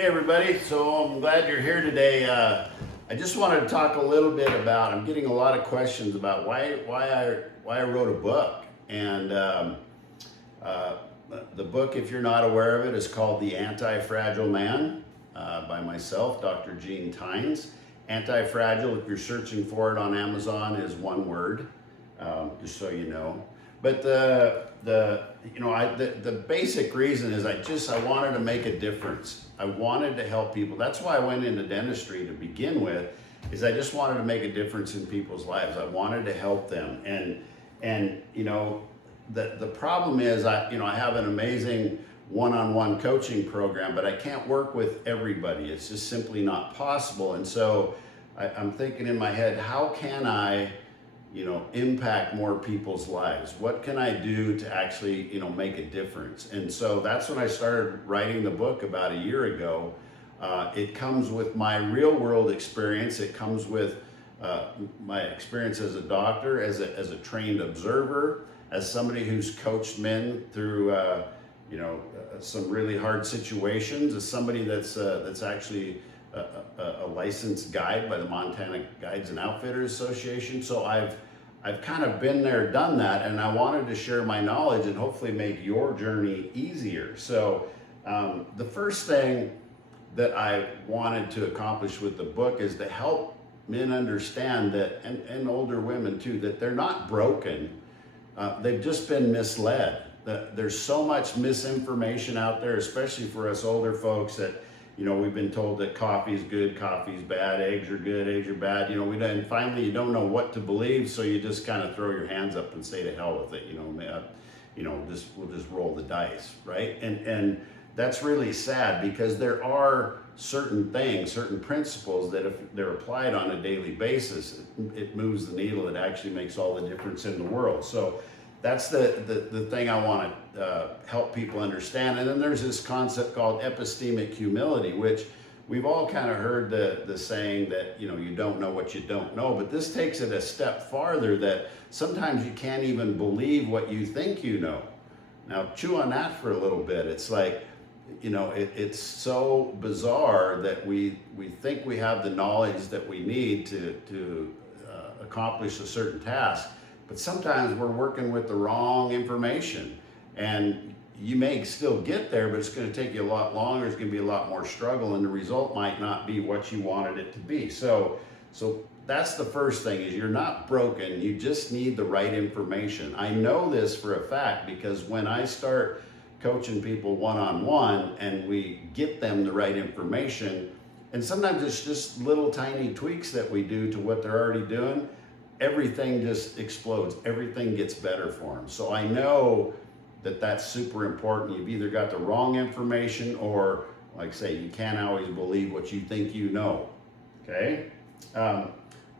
Hey everybody, so I'm glad you're here today. I just wanted to talk a little bit about, I'm getting a lot of questions about why I wrote a book. And uh, the book, if you're not aware of it, is called The Anti-Fragile Man by myself, Dr. Gene Tynes. Anti-Fragile, if you're searching for it on Amazon, is one word, just so you know. But the basic reason is I wanted to make a difference. I wanted to help people. That's why I went into dentistry to begin with, is I just wanted to make a difference in people's lives. I wanted to help them. And the problem is I have an amazing one-on-one coaching program, but I can't work with everybody. It's just simply not possible. And so I'm thinking in my head, how can I impact more people's lives? What can I do to actually, make a difference? And so that's when I started writing the book about a year ago. It comes with my real world experience. It comes with my experience as a doctor, as a trained observer, as somebody who's coached men through, some really hard situations, as somebody that's actually a licensed guide by the Montana Guides and Outfitters Association. So I've kind of been there, done that, and I wanted to share my knowledge and hopefully make your journey easier. So the first thing that I wanted to accomplish with the book is to help men understand that, and older women too, that they're not broken. They've just been misled. There's so much misinformation out there, especially for us older folks, that we've been told that coffee's good, coffee's bad, eggs are good, eggs are bad. And finally you don't know what to believe, so you just kind of throw your hands up and say to hell with it. We'll just roll the dice, right? And that's really sad, because there are certain things, certain principles that if they're applied on a daily basis, it moves the needle. It actually makes all the difference in the world. So that's the thing I want to help people understand. And then there's this concept called epistemic humility, which we've all kind of heard the saying that, you don't know what you don't know. But this takes it a step farther, that sometimes you can't even believe what you think you know. Now, chew on that for a little bit. It's like, it's so bizarre that we think we have the knowledge that we need to accomplish a certain task. But sometimes we're working with the wrong information, and you may still get there, but it's going to take you a lot longer. It's going to be a lot more struggle, and the result might not be what you wanted it to be. So that's the first thing, is you're not broken. You just need the right information. I know this for a fact, because when I start coaching people one-on-one and we get them the right information, and sometimes it's just little tiny tweaks that we do to what they're already doing, everything just explodes. Everything gets better for them. So I know that that's super important. You've either got the wrong information, or, like I say, you can't always believe what you think you know, okay? The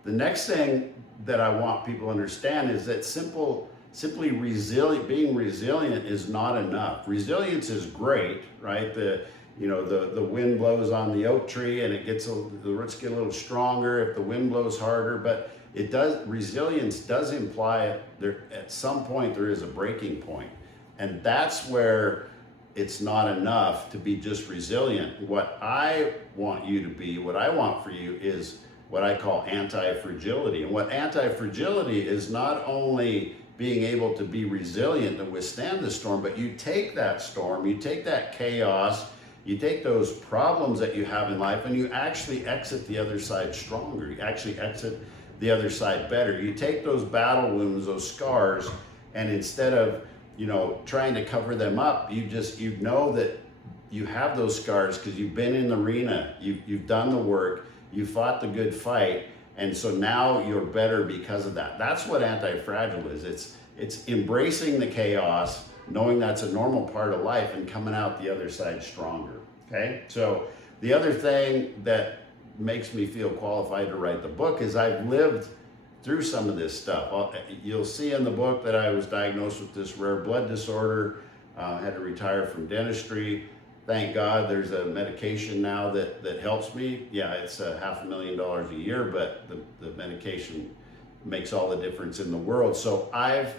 next thing that I want people to understand is that simply being resilient is not enough. Resilience is great, right? The wind blows on the oak tree and the roots get a little stronger if the wind blows harder, but resilience does imply there at some point there is a breaking point. And that's where it's not enough to be just resilient. What I want you to be, what I want for you, is what I call anti-fragility. And what anti-fragility is, not only being able to be resilient and withstand the storm, but you take that storm, you take that chaos, you take those problems that you have in life, and you actually exit the other side stronger. You actually exit the other side better. You take those battle wounds, those scars, and instead of trying to cover them up, you know that you have those scars because you've been in the arena, you've done the work, you fought the good fight, and so now you're better because of that. That's what anti-fragile is. It's embracing the chaos, knowing that's a normal part of life, and coming out the other side stronger, okay? So the other thing that makes me feel qualified to write the book is I've lived through some of this stuff. You'll see in the book that I was diagnosed with this rare blood disorder, had to retire from dentistry. Thank God there's a medication now that helps me. Yeah, it's $500,000 a year, but the medication makes all the difference in the world. So I've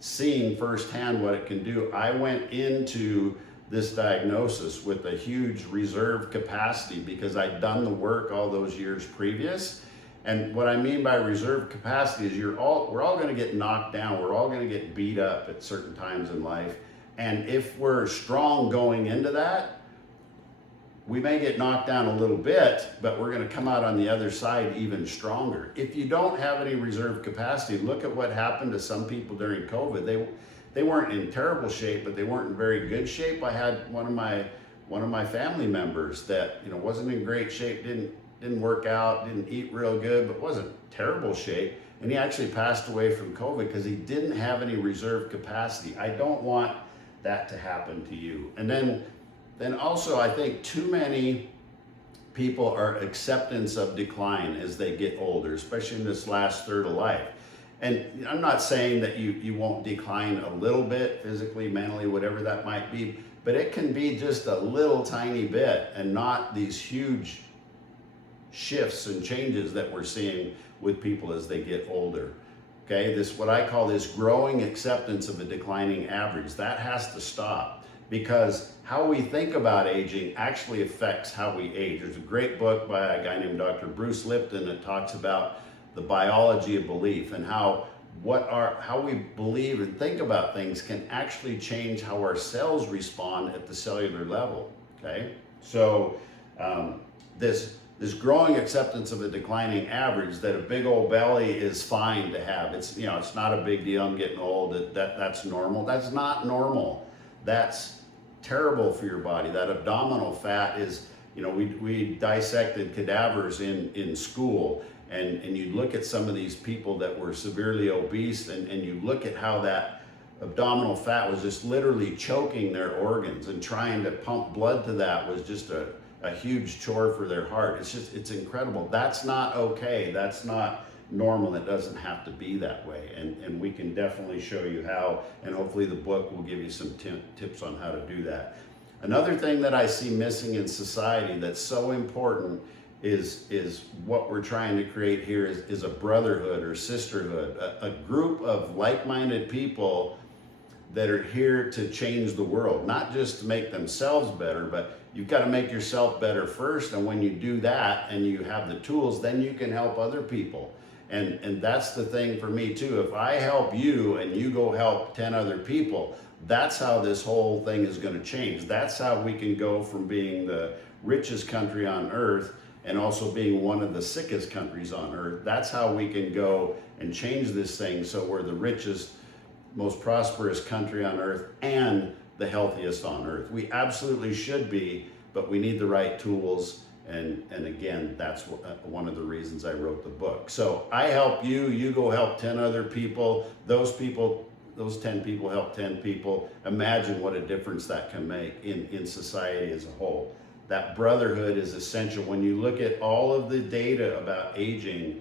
seen firsthand what it can do. I went into this diagnosis with a huge reserve capacity because I'd done the work all those years previous. And what I mean by reserve capacity is we're all going to get knocked down. We're all going to get beat up at certain times in life. And if we're strong going into that, we may get knocked down a little bit, but we're going to come out on the other side even stronger. If you don't have any reserve capacity, look at what happened to some people during COVID. They weren't in terrible shape, but they weren't in very good shape. I had one of my family members that, you know, wasn't in great shape, didn't work out, didn't eat real good, but wasn't terrible shape. And he actually passed away from COVID because he didn't have any reserve capacity. I don't want that to happen to you. And then also, I think too many people are acceptance of decline as they get older, especially in this last third of life. And I'm not saying that you won't decline a little bit, physically, mentally, whatever that might be, but it can be just a little tiny bit and not these huge shifts and changes that we're seeing with people as they get older. Okay, this, what I call this growing acceptance of a declining average, that has to stop, because how we think about aging actually affects how we age. There's a great book by a guy named Dr. Bruce Lipton that talks about the biology of belief and how we believe and think about things can actually change how our cells respond at the cellular level. Okay, so this growing acceptance of a declining average, that a big old belly is fine to have. It's, you know, it's not a big deal. I'm getting old. That's normal. That's not normal. That's terrible for your body. That abdominal fat is, you know, we dissected cadavers in school, and you look at some of these people that were severely obese, and you look at how that abdominal fat was just literally choking their organs, and trying to pump blood to that was just a huge chore for their heart. It's incredible. That's not okay. That's not normal. It doesn't have to be that way. And we can definitely show you how, and hopefully the book will give you some tips on how to do that. Another thing that I see missing in society that's so important is what we're trying to create here is a brotherhood or sisterhood, a group of like-minded people that are here to change the world, not just to make themselves better, but you've got to make yourself better first. And when you do that and you have the tools, then you can help other people. And that's the thing for me too. If I help you and you go help 10 other people, that's how this whole thing is going to change. That's how we can go from being the richest country on earth and also being one of the sickest countries on earth. That's how we can go and change this thing so we're the richest, most prosperous country on earth and the healthiest on earth. We absolutely should be, but we need the right tools. And again, that's one of the reasons I wrote the book. So I help you, you go help 10 other people, those 10 people help 10 people. Imagine what a difference that can make in society as a whole. That brotherhood is essential. When you look at all of the data about aging,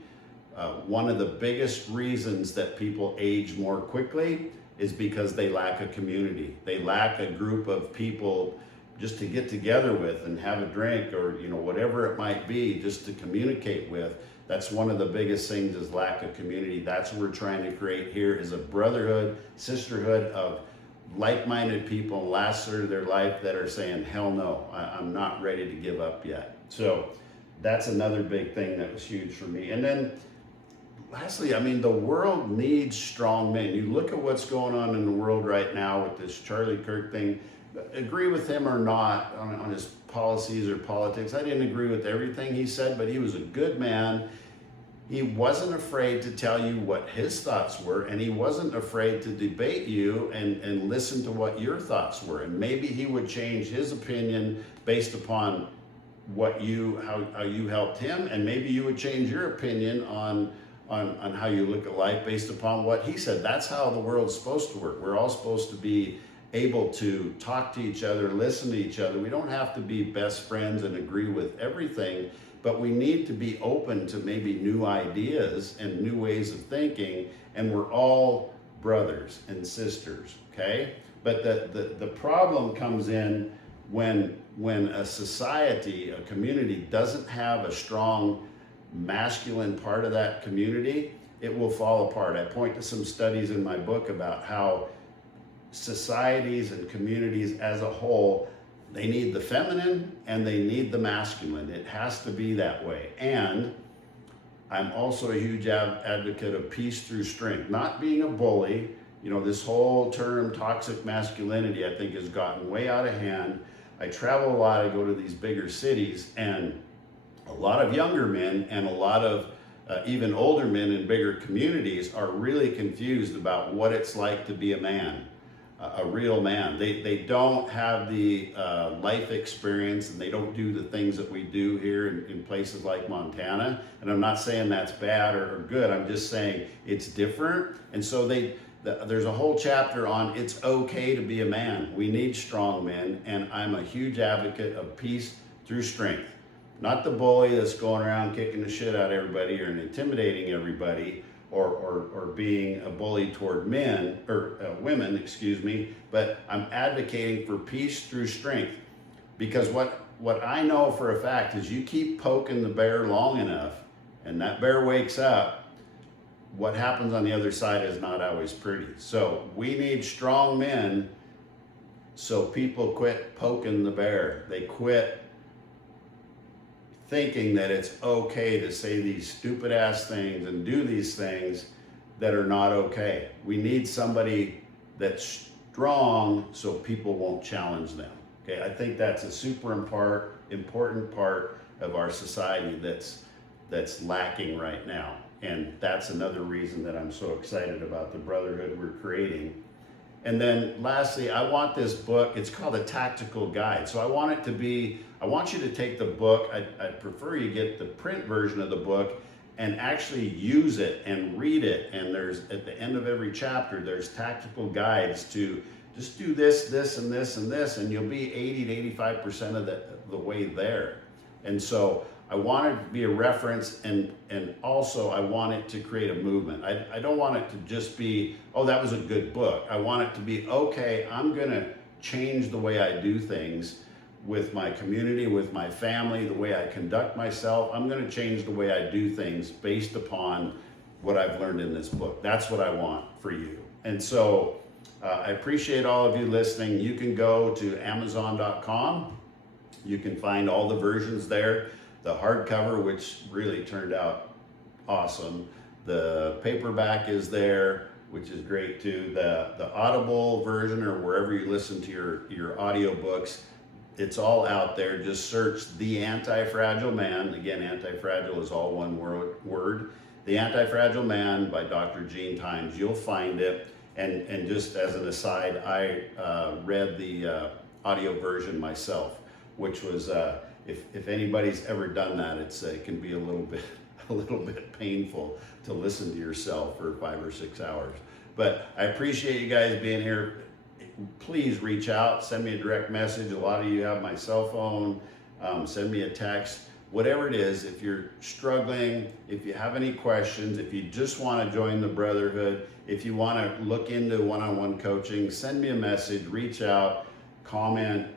one of the biggest reasons that people age more quickly is because they lack a community. They lack a group of people just to get together with and have a drink, or, you know, whatever it might be, just to communicate with. That's one of the biggest things, is lack of community. That's what we're trying to create here, is a brotherhood, sisterhood of like-minded people in the last third of their life that are saying, hell no, I'm not ready to give up yet. So that's another big thing that was huge for me. And then lastly, I mean, the world needs strong men. You look at what's going on in the world right now with this Charlie Kirk thing. Agree with him or not on his policies or politics. I didn't agree with everything he said, but he was a good man. He wasn't afraid to tell you what his thoughts were, and he wasn't afraid to debate you and listen to what your thoughts were. And maybe he would change his opinion based upon how you helped him, and maybe you would change your opinion on how you look at life based upon what he said. That's how the world's supposed to work. We're all supposed to be able to talk to each other, listen to each other. We don't have to be best friends and agree with everything, but we need to be open to maybe new ideas and new ways of thinking, and we're all brothers and sisters, okay? But the problem comes in when a society, a community doesn't have a strong masculine part of that community, it will fall apart. I point to some studies in my book about how societies and communities as a whole, they need the feminine and they need the masculine. It has to be that way. And I'm also a huge advocate of peace through strength, not being a bully. You know, this whole term toxic masculinity, I think, has gotten way out of hand. I travel a lot, I go to these bigger cities, and a lot of younger men and a lot of even older men in bigger communities are really confused about what it's like to be a man, a real man. They don't have the life experience, and they don't do the things that we do here in places like Montana. And I'm not saying that's bad or good, I'm just saying it's different. And so there's a whole chapter on it's okay to be a man. We need strong men, and I'm a huge advocate of peace through strength. Not the bully that's going around kicking the shit out of everybody or intimidating everybody, or being a bully toward men or women, excuse me. But I'm advocating for peace through strength, because what I know for a fact is you keep poking the bear long enough, and that bear wakes up, what happens on the other side is not always pretty. So we need strong men, so people quit poking the bear. They quit thinking that it's okay to say these stupid ass things and do these things that are not okay. We need somebody that's strong so people won't challenge them. Okay, I think that's a super important part of our society that's lacking right now. And that's another reason that I'm so excited about the brotherhood we're creating. And then lastly, I want this book, it's called a tactical guide. So I want you to take the book, I prefer you get the print version of the book and actually use it and read it. And there's, at the end of every chapter, there's tactical guides to just do this, this, and this, and this, and you'll be 80 to 85% of the way there. And so I want it to be a reference, and also I want it to create a movement. I don't want it to just be, oh, that was a good book. I want it to be, okay, I'm gonna change the way I do things with my community, with my family, the way I conduct myself. I'm gonna change the way I do things based upon what I've learned in this book. That's what I want for you. And so I appreciate all of you listening. You can go to Amazon.com. You can find all the versions there. The hardcover, which really turned out awesome. The paperback is there, which is great too. The Audible version, or wherever you listen to your audiobooks, it's all out there. Just search The Anti-Fragile Man. Again, anti-fragile is all one word. The Anti-Fragile Man by Dr. Gene Times. You'll find it. And just as an aside, I read the audio version myself, which was, if anybody's ever done that, it can be a little bit painful to listen to yourself for 5 or 6 hours. But I appreciate you guys being here. Please reach out, send me a direct message. A lot of you have my cell phone. Send me a text. Whatever it is, if you're struggling, if you have any questions, if you just want to join the brotherhood, if you want to look into one-on-one coaching, send me a message, reach out, comment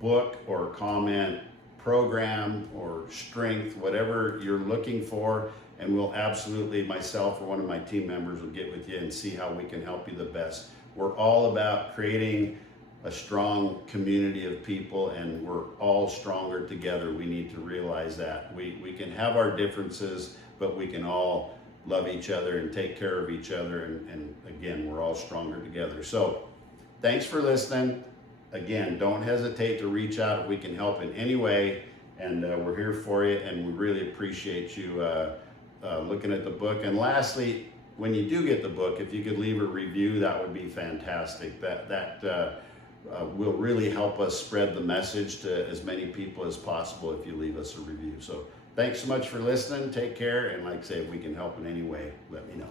book or comment program or strength, whatever you're looking for, and we'll absolutely, myself or one of my team members will get with you and see how we can help you the best. We're all about creating a strong community of people, and we're all stronger together. We need to realize that. We can have our differences, but we can all love each other and take care of each other, and again, we're all stronger together. So thanks for listening. Again, don't hesitate to reach out if we can help in any way, and we're here for you, and we really appreciate you looking at the book. And lastly, when you do get the book, if you could leave a review, that would be fantastic. That will really help us spread the message to as many people as possible if you leave us a review. So thanks so much for listening. Take care, and like I say, if we can help in any way, let me know.